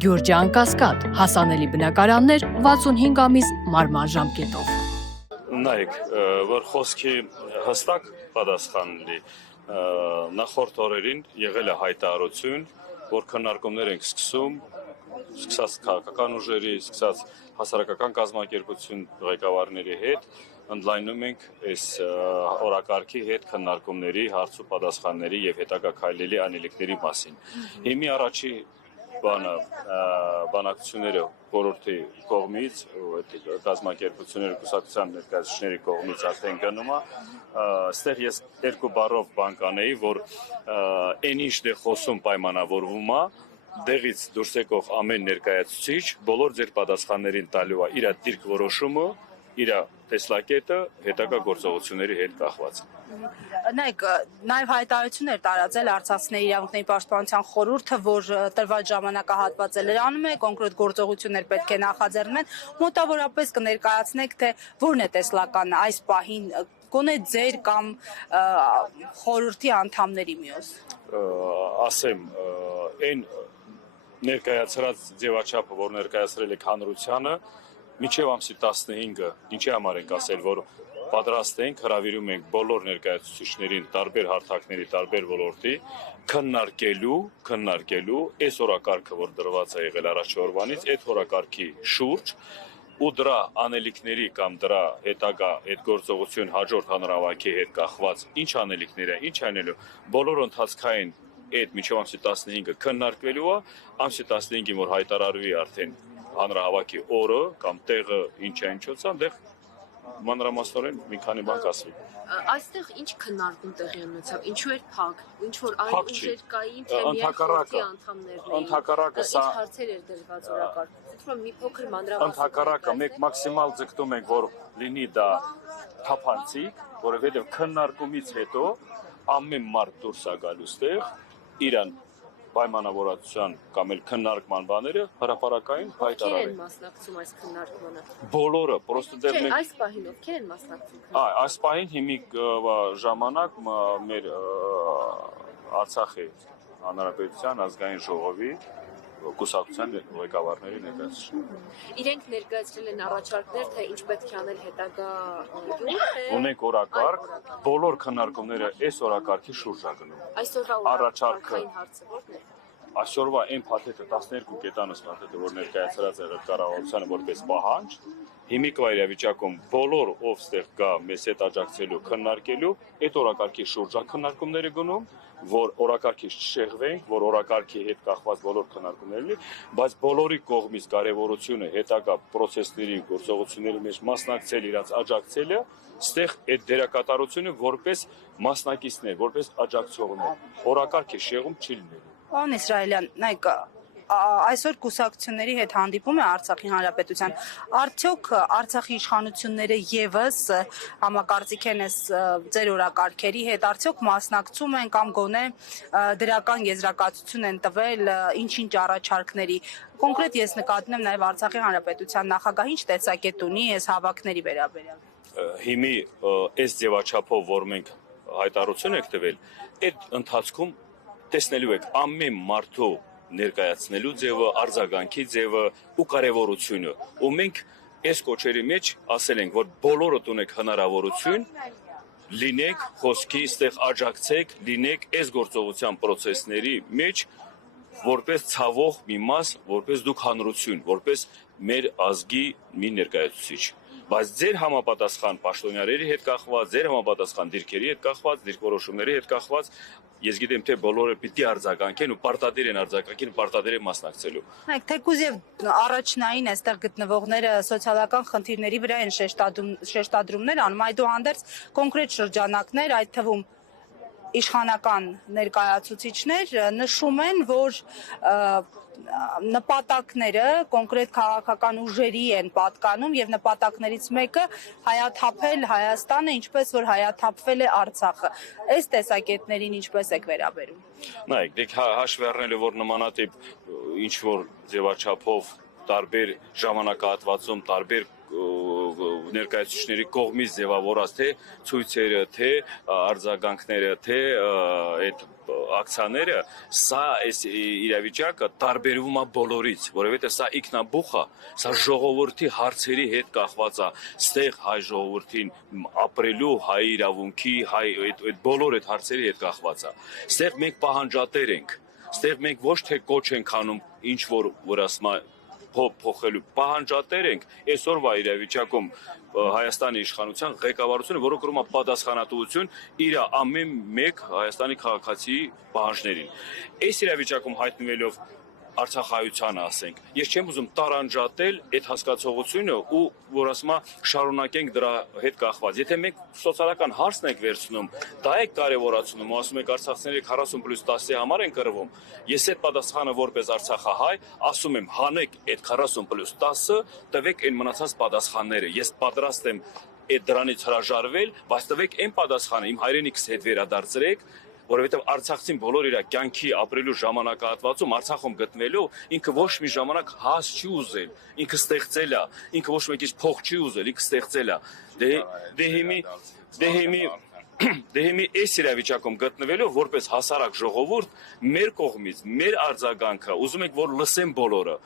Գյուրջան Կասկադ, հասանելի բնակարաններ 65 ամիս մարման ժամկետով։ Նայեք, որ խոսքի հստակ պատասխան լինի, նախորդ օրերին եղել է հայտարարություն, որ քննարկումներ ենք սկսում, սկսած քաղաքական ուժերի, սկսած հասարակական կազմակերպություն ղեկավարների հետ, ընդլայնում ենք այս օրակարգի հետ քննարկումների, հարց ու պատասխանների եւ հետագա քայլերի անելիքների մասին։ Հիմի առաջի բանակցությունները խորհրդի կողմից, կազմակերպությունների կուսակցության ներկայացուցիչների կողմից արդեն գնում է, այստեղ ես երկու բառով բան կանեի, որ այն ինչ դե խոսում պայմանավորվում է, դեղից դուրս եկող ամեն ներկայացուցիչ բոլոր ձեր պատասխաններին տալու է իր դիրքորոշումը, իր տեսլակետը հետագա գործողությունների հետ կախված։ Նայեք, նաև հայտարարություն էր տարածել Արցախցիների իրավունքների պաշտպանության խորհուրդը, որ տրված ժամանակահատվածը լրանում է, կոնկրետ գործողություններ պետք է նախաձեռնվեն, մոտավորապես կներկայացնեք, թե որն է տեսլականը այս պահին, գոնե ձեր կամ խորհրդի անդամների մյուս։ Ասեմ, այն ներկայացրած ձևաչափը, որ ներկայացրել եք հանրությանը, մինչև ամսի 15-ը, ինչի համար ենք ասել, որ պատրաստ ենք, հրավիրում ենք բոլոր ներկայացուցիչներին տարբեր հարթակների, տարբեր ոլորտի, քննարկելու այս օրակարգը, որ դրված է եղել առաջի օրվանից, այդ օրակարգի շուրջ ու դրա անելիքների կամ դրա հետագա այդ գործողություն հաջորդ հանրահավաքի հետ կախված ինչ անելիքներ է, ինչ անելու, բոլոր ընթացքային այդ մինչև ամսի 15-ը քննարկվելու է, ամսի 15-ին որ հայտարարվի արդեն հանրահավաքի օրը կամ տեղը ինչ է ինչոց է, դեղ մանրամասնորեն մի քանի բան կասվի։ Այստեղ ինչ քննարկում տեղի ունեցավ, ինչու էր փակ, ինչ որ այլ ուժեր կային, թե միայն խորհրդի անդամներն էին։ Ընդհակառակը սա ինչ հարցեր էր դրված օրակարգում։ Դուք մի փոքր մանրամասն։ Ընդհակառակը մենք մաքսիմալ ձգտում ենք, որ լինի դա թափանցիկ, որովհետև քննարկումից հետո ամեն մարդ դուրս է գալու ստեղ իրան պայմանավորվածության կամ էլ քննարկման բաները հրապարակային հայտարարել։ Ովքեր են մասնակցում այս քննարկմանը։ Բոլորը, պրոստը դեռ մենք այս պահին ովքեր են մասնակցում։ Այս պահին հիմի ժամանակ մեր Արցախի Հանրապետության ազգային ժողովի կուսակցության ղեկավարների ներկայացուցիչները։ Իրենք ներկայացրել են առաջարկներ, թե ինչ պետք է անել հետագա Ունենք օրակարգ, բոլոր քննարկումները այս օրակարգի շուրջ է գնում։ Այսօրվա առաջարկը հարցը ո՞րն է։ Այսօրվա այն փաթեթը 12 կետանոց փաթեթը, որ ներկայացրած է կառավարությանը որպես պահանջ, հիմիկվա իրավիճակում բոլոր ով ստեղ գա մեզ հետ աջակցելու, քննարկելու, այդ օրակարգի շուրջ է քննարկումները գնում, որ օրակարգից չշեղվենք, որ օրակարգի հետ կախված բոլոր քննարկումներն լինի, բայց բոլորի կողմից կարևորությունը հետագա process-ների, գործողությունների մեջ մասնակցել, իրաց աջակցելը, ստեղ այդ դերակատարությունը որպես մասնակիցներ, որպես աջակցողներ, օրակարգի շեղում չի լինելու։ Պարոն Իսրայելյան, նայեք, այսօր կուսակցությունների հետ հանդիպում է Արցախի Հանրապետության, արդյոք Արցախի իշխանությունները եւս համակարծիք են ձեր օրակարգերի հետ, արդյոք մասնակցում են կամ գոնե դրական եզրակացություն են տվել ինչ-ինչ առաջարկների։ Կոնկրետ ես նկատում եմ նաեւ Արցախի Հանրապետության նախագահի ինչ տեսակետ ունի այս հավաքների վերաբերյալ։ Հիմի այս ձևաչափով, որ մենք հայտարարություն ենք տվել, այդ ընթացքում տեսնելու եք ամեն մարդու ներկայացնելու ձևը, արձագանքի ձևը ու կարևորությունը։ Ու մենք այս կոչերի մեջ ասել ենք, որ բոլորդ ունեք հնարավորություն լինեք խոսքի, ստեղ աջակցեք, լինեք այս գործողության process-ների մեջ որպես ցավող մի մաս, որպես դուք հանրություն, որպես մեր ազգի մի ներկայացուցիչ։ Բայց ձեր համապատասխան պաշտոնյաների հետ կախված, ձեր համապատասխան դիրքերի հետ կախված, դիրքորոշումների հետ կախված, ես գիտեմ, թե բոլորը պիտի արձագանքեն ու պարտադիր են արձագանքեն, պարտադիր են մասնակցելու։ Հայք թեկուզ եւ առաջնային այստեղ գտնվողները սոցիալական խնդիրների վրա են շեշտադրումներ անում, այդուհանդերձ կոնկրետ շրջանակներ, այդ թվում իշխանական ներկայացուցիչներ նշում են, որ նպատակները կոնկրետ քաղաքական ուժերի են պատկանում եւ նպատակներից մեկը հայաթափել Հայաստանը, ինչպես որ հայաթափվել է Արցախը։ Այս տեսակետներին ինչպես եք վերաբերում։ Նայեք, դեք հաշվի առնելու, որ նմանատիպ ինչ որ ձևաչափով տարբեր ժամանակահատվածում տարբեր ներկայացուցիչների կողմից ձևավորած թե ցույցերը, թե արձագանքները, թե այդ ակցիաները, սա այս իրավիճակը տարբերվում է բոլորից, որովհետեւ սա ինքնաբուխ է, սա ժողովրդի հարցերի հետ կախված է, ստեղ հայ ժողովրդին ապրելու, հայ իրավունքի, հայ այդ բոլոր այդ հարցերի հետ կախված է։ Ստեղ մենք պահանջատեր ենք, ստեղ մենք ոչ թե կոչ ենք անում ինչ որ ասма փոխելու պահանջատեր ենք այսօրվա իրավիճակում Հայաստանի իշխանության ղեկավարությունը, որը կրում է պատասխանատվություն իր ամեն մեկ Հայաստանի քաղաքացիի պահանջներին։ Այս իրավիճակում հայտնվելով Արցախայությանը ասենք, ես չեմ ուզում տարանջատել այդ հասկացողությունը ու որ ասма շարունակենք դրա հետ կախված։ Եթե մենք սոցիալական հարցն ենք վերցնում, դա է կարևորացնում, ու ասում եք արցախցիների 40+10-ի համար են կռվում, ես այդ պատասխանը որպես արցախահայ ասում եմ, հանեք այդ 40+10-ը, տվեք այն մնացած պատասխանները։ Ես պատրաստ եմ այդ դրանից հրաժարվել, բայց տվեք այն պատասխանը, իմ հայրենիքս հետ վերադարձրեք, որովհետև Արցախցին բոլոր իր կյանքի ապրելու ժամանակահատվածում Արցախում գտնվելու ինքը ոչ մի ժամանակ հաս չի ուզել, ինքը ստեղծել է, ինքը ոչ մեկից փող չի ուզել, ինքը ստեղծել է։ Դե հիմի այս իրավիճակում գտնվելով որպես հասարակ ժողովուրդ մեր կողմից, մեր արձագանքը ուզում եք որ լսեն բոլորը։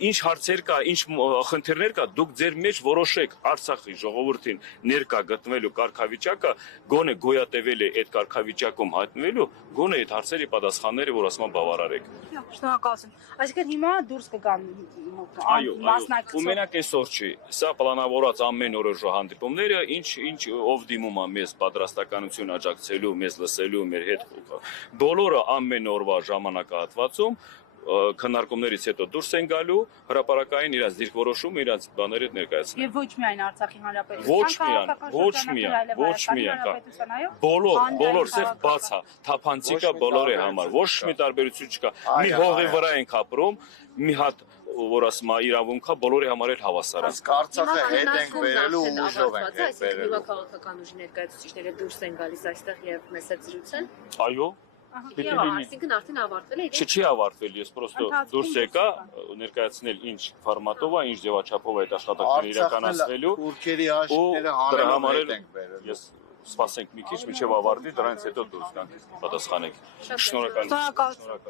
Ինչ հարցեր կա, ինչ խնդիրներ կա, դուք ձեր մեջ որոշեք Արցախի ժողովրդին ներկա գտնվելու կարգավիճակը, գոնե գոյատևել է այդ կարգավիճակում հայտնվելու, գոնե այդ հարցերի պատասխանները, որ ասում բավարարեք։ Շնորհակալություն։ Այսինքն հիմա դուրս կգան Այո, ու մենակ այսօր չի։ Սա պլանավորած ամեն օրը հանդիպումները, ինչ ով դիմում է մեզ պատրաստականություն աջակցելու, մեզ լսելու, մեր հետ բոլորը ամեն օրվա ժամանակահատվածում քննարկումներից հետո դուրս են գալու հրապարակային իրաց դիրքորոշումը իրաց բաները ներկայացնել։ Եվ ոչ միայն Արցախի Հանրապետության, ոչ միայն, բոլոր սեղ բաց է, թափանցիկը բոլորի համար, ոչ մի տարբերություն չկա։ Մի հողի վրա ենք ապրում, մի հատ որ ասում է իրավունքա բոլորի համար էլ հավասար է։ Արցախը հետ ենք վերելու ու ուժով ենք հետ վերելու։ վերելու։ Հիմա քաղաքական ուժի ներկայացուցիչները դուրս են գալիս այստեղ եւ մեզ հետ զրուցել։ Այո։ Այսինքն արդեն ավարտվել է։ Չի ավարտվել, ես պրոստո դուրս եկա ներկայացնել ինչ ֆորմատով է, ինչ ձևաչափով է այդ աշխատանքները իրականացվելու Թուրքերի հաշիվները հանրել ենք վերելու։ Ես սպասենք մի քիչ, մինչև ավարտի, դրանից հետո դուրս գանք պատասխանենք։ Շնորհակալ եմ։